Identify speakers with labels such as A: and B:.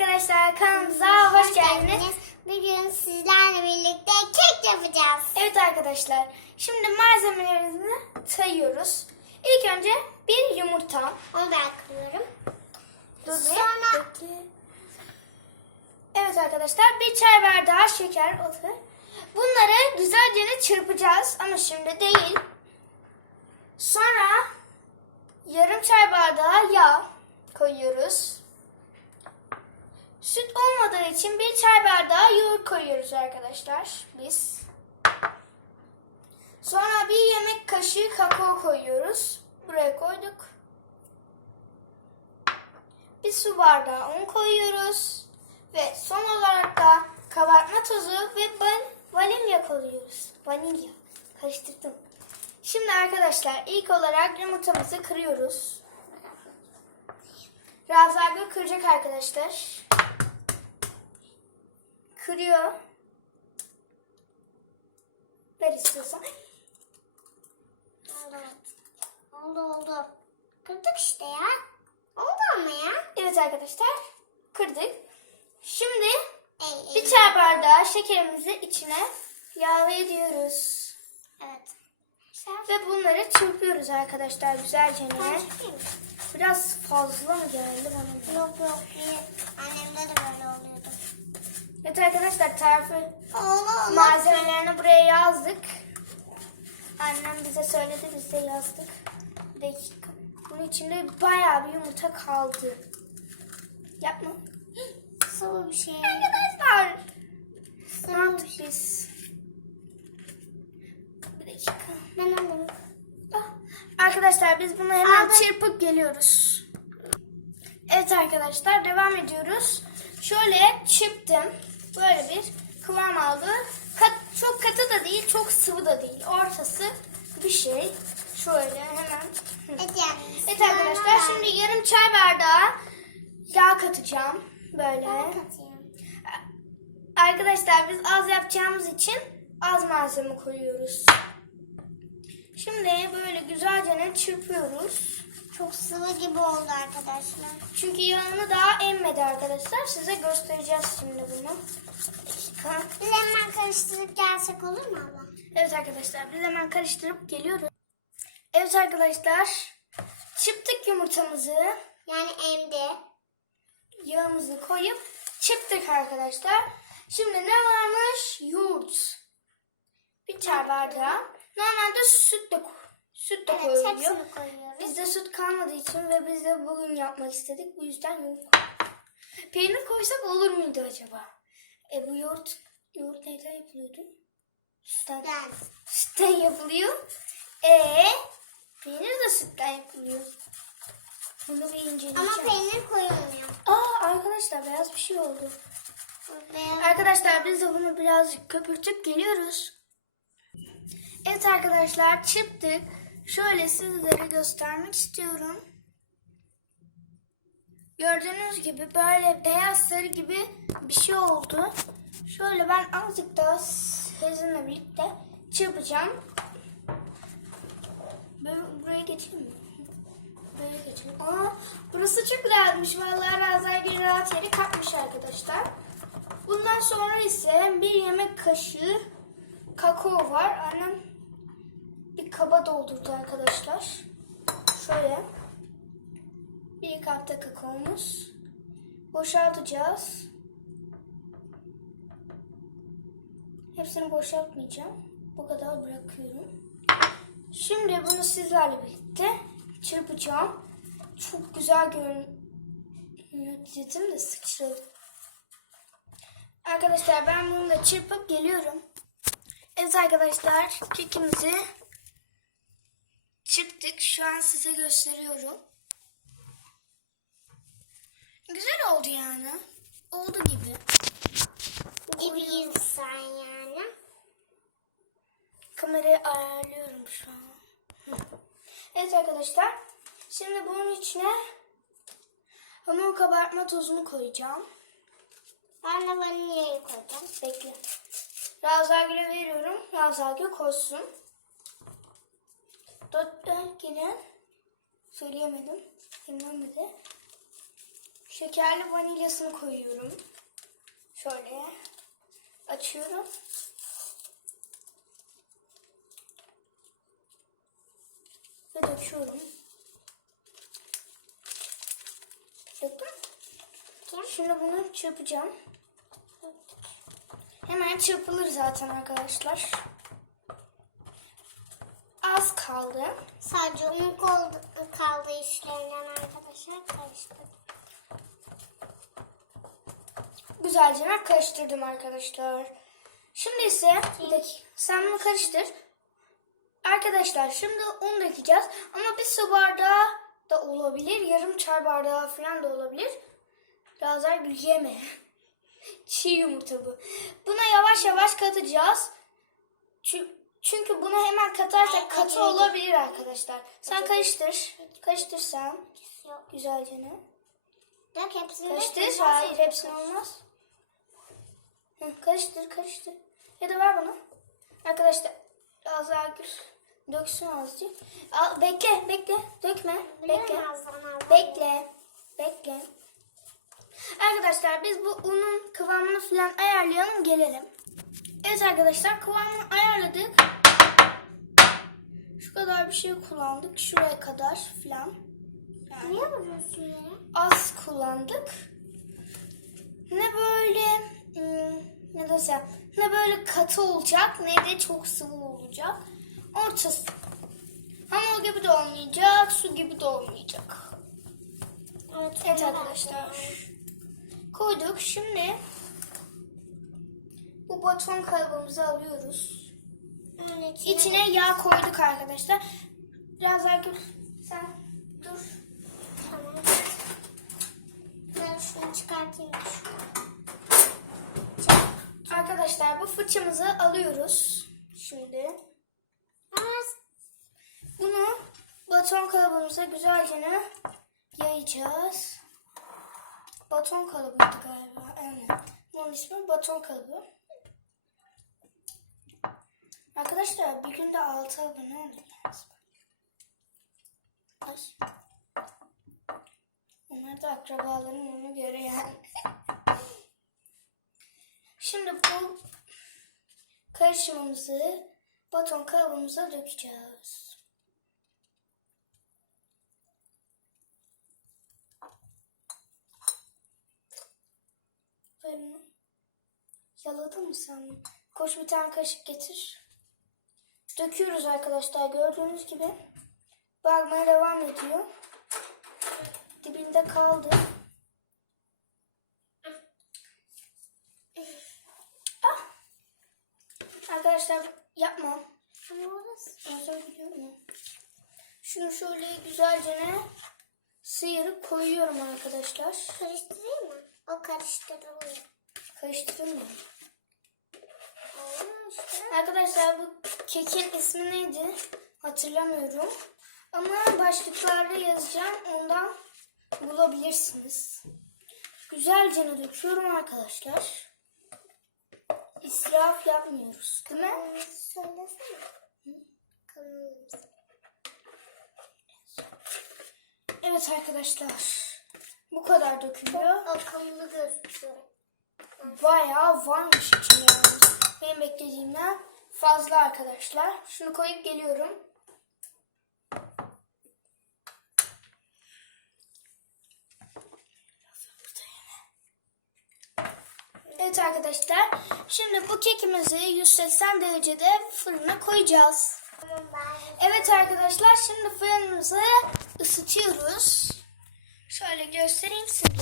A: arkadaşlar kanalımıza hoş geldiniz.
B: Bugün sizlerle birlikte kek yapacağız.
A: Evet arkadaşlar şimdi malzemelerimizi sayıyoruz. İlk önce bir yumurta.
B: Onu ben kırıyorum. Sonra-.
A: Evet arkadaşlar bir çay bardağı şeker otu. Bunları güzelce çırpacağız ama şimdi değil. Sonra yarım çay bardağı yağ koyuyoruz. Süt olmadığı için bir çay bardağı yoğurt koyuyoruz arkadaşlar biz. Sonra bir yemek kaşığı kakao koyuyoruz. Buraya koyduk. Bir su bardağı un koyuyoruz. Ve son olarak da kabartma tozu ve van- vanilya koyuyoruz. Vanilya. Karıştırdım. Şimdi arkadaşlar ilk olarak yumurtamızı kırıyoruz. Gül kıracak arkadaşlar. Kırıyor. Ver istiyorsan.
B: Evet. Oldu oldu. Kırdık işte ya. Oldu ama ya.
A: Evet arkadaşlar. Kırdık. Şimdi
B: Ey,
A: bir çay bardağı şekerimizi içine ilave ediyoruz.
B: Evet.
A: Ve bunları çırpıyoruz arkadaşlar güzelce. Biraz fazla mı geldi bana?
B: Yok yok iyi. Annemde de böyle oluyordu.
A: Evet arkadaşlar tarifi malzemelerini buraya yazdık. Annem bize söyledi biz de yazdık. Bir dakika. Bunun içinde bayağı bir yumurta kaldı. Yapma.
B: Sıvı bir şey.
A: Arkadaşlar. Ne yaptık
B: şey.
A: biz? Bir dakika.
B: Ben alayım.
A: Ah, Arkadaşlar biz bunu hemen
B: Aldım.
A: çırpıp geliyoruz. Evet arkadaşlar devam ediyoruz. Şöyle çırptım. Böyle bir kıvam aldı. Kat, çok katı da değil, çok sıvı da değil. Ortası bir şey. Şöyle hemen.
B: Evet.
A: Evet arkadaşlar şimdi yarım çay bardağı yağ katacağım. Böyle. Arkadaşlar biz az yapacağımız için az malzeme koyuyoruz. Şimdi böyle güzelce çırpıyoruz.
B: Çok sıvı gibi oldu arkadaşlar.
A: Çünkü yağını daha emmedi arkadaşlar. Size göstereceğiz şimdi bunu. Dakika.
B: Biz hemen karıştırıp gelsek olur mu abla?
A: Evet arkadaşlar biz hemen karıştırıp geliyoruz. Evet arkadaşlar çırptık yumurtamızı.
B: Yani emdi.
A: Yağımızı koyup çırptık arkadaşlar. Şimdi ne varmış? Yoğurt. Bir çay bardağı. Normalde süt de, süt de
B: Evet
A: koyuluyor.
B: koyuyoruz.
A: Bizde süt kalmadığı için ve biz de bugün yapmak istedik. Bu yüzden yoğurt. Peynir koysak olur muydu acaba? E bu yoğurt, yoğurt neyden yapılıyordu? Sütten,
B: Ben.
A: sütten yapılıyor. E peynir de sütten yapılıyor. Bunu bir inceleyeceğim.
B: Ama peynir koyulmuyor.
A: Aa arkadaşlar beyaz bir şey oldu.
B: Beyaz.
A: Arkadaşlar biz de bunu birazcık köpürtüp geliyoruz. Evet arkadaşlar çırptık. Şöyle sizlere göstermek istiyorum. Gördüğünüz gibi böyle beyaz sarı gibi bir şey oldu. Şöyle ben azıcık daha sizinle birlikte çırpacağım. Böyle buraya geçeyim mi? Böyle geçelim. Aa, burası çok rahatmış. Vallahi Razay bir rahat yeri kapmış arkadaşlar. Bundan sonra ise bir yemek kaşığı kakao var. Annem kaba doldurdu arkadaşlar. Şöyle. Bir kapta kakaomuz. Boşaltacağız. Hepsini boşaltmayacağım. Bu kadar bırakıyorum. Şimdi bunu sizlerle birlikte çırpacağım. Çok güzel görünüyor dedim de sıçradım. Arkadaşlar ben bunu da çırpıp geliyorum. Evet arkadaşlar kekimizi çırptık. Şu an size gösteriyorum. Güzel oldu yani. Oldu gibi.
B: Gibiyiz sen yani.
A: Kamerayı ayarlıyorum şu an. Evet arkadaşlar. Şimdi bunun içine hamur kabartma tozunu koyacağım.
B: Ben de vanilyayı koyacağım.
A: Bekle. Razagül'e veriyorum. Razagül koysun. Dört gelen söyleyemedim. Dinlemedi. şekerli vanilyasını koyuyorum. Şöyle açıyorum. Ve döküyorum. Döktüm. Şimdi bunu çırpacağım. Hemen çırpılır zaten arkadaşlar. Az kaldı.
B: Sadece un kaldı, işlerinden arkadaşlar karıştırdım.
A: Güzelce karıştırdım arkadaşlar. Şimdi ise bir dakika, sen bunu karıştır. Arkadaşlar şimdi un dökeceğiz. Ama bir su bardağı da olabilir. Yarım çay bardağı falan da olabilir. Razar Gül yeme. Çiğ yumurta bu. Buna yavaş yavaş katacağız. Çü- Çünkü bunu hemen katarsak katı olabilir arkadaşlar. Sen karıştır. Karıştır sen. Güzelce ne?
B: Dök hepsini.
A: Karıştır. Hayır hepsini olmaz. Hı, karıştır karıştır. Ya da ver bana. Arkadaşlar az daha gül. Döksün azıcık. Al, bekle bekle. Dökme. Bekle. Bekle. Bekle. Arkadaşlar biz bu unun kıvamını falan ayarlayalım gelelim. Evet arkadaşlar kıvamını ayarladık. Şey kullandık. Şuraya kadar falan. Yani
B: Niye vuruyorsun yere?
A: az kullandık. Ne böyle hmm, ne desem ne böyle katı olacak ne de çok sıvı olacak. Ortası. Hamur gibi de olmayacak, su gibi de olmayacak.
B: Evet,
A: Evet arkadaşlar. Koyduk. Şimdi bu baton kalıbımızı alıyoruz.
B: Öyle içine-
A: İçine yağ koyduk arkadaşlar. Biraz daha gül. Sen dur.
B: Tamam. Ben şunu çıkartayım.
A: Arkadaşlar bu fırçamızı alıyoruz. Şimdi bunu baton kalıbımıza güzelce yayacağız. Baton kalıbıydı galiba. Evet. Bunun ismi baton kalıbı. Arkadaşlar bir günde 6 abone olacağız. Az. Onlar da akrabaların onu göre yani. Şimdi bu karışımımızı baton kalıbımıza dökeceğiz. Yaladın mı sen? Koş bir tane kaşık getir. Döküyoruz arkadaşlar gördüğünüz gibi. Bağmaya devam ediyor. Dibinde kaldı. Ah! Arkadaşlar yapma. Özür diliyorum. Şunu şöyle güzelce ne sıyırıp koyuyorum arkadaşlar.
B: Karıştırayım mı? O karıştırılıyor. Oluyor işte.
A: Arkadaşlar bu kekin ismi neydi? Hatırlamıyorum. Ama başlıklarda yazacağım. Ondan bulabilirsiniz. Güzelce döküyorum arkadaşlar. İsraf yapmıyoruz. Değil mi?
B: Söylesene.
A: Evet arkadaşlar. Bu kadar dökülüyor.
B: Akıllı gözüküyor.
A: Bayağı varmış içinde. Benim beklediğimden fazla arkadaşlar. Şunu koyup geliyorum. Evet arkadaşlar. Şimdi bu kekimizi 180 derecede fırına koyacağız. Evet arkadaşlar şimdi fırınımızı ısıtıyoruz. Şöyle göstereyim size.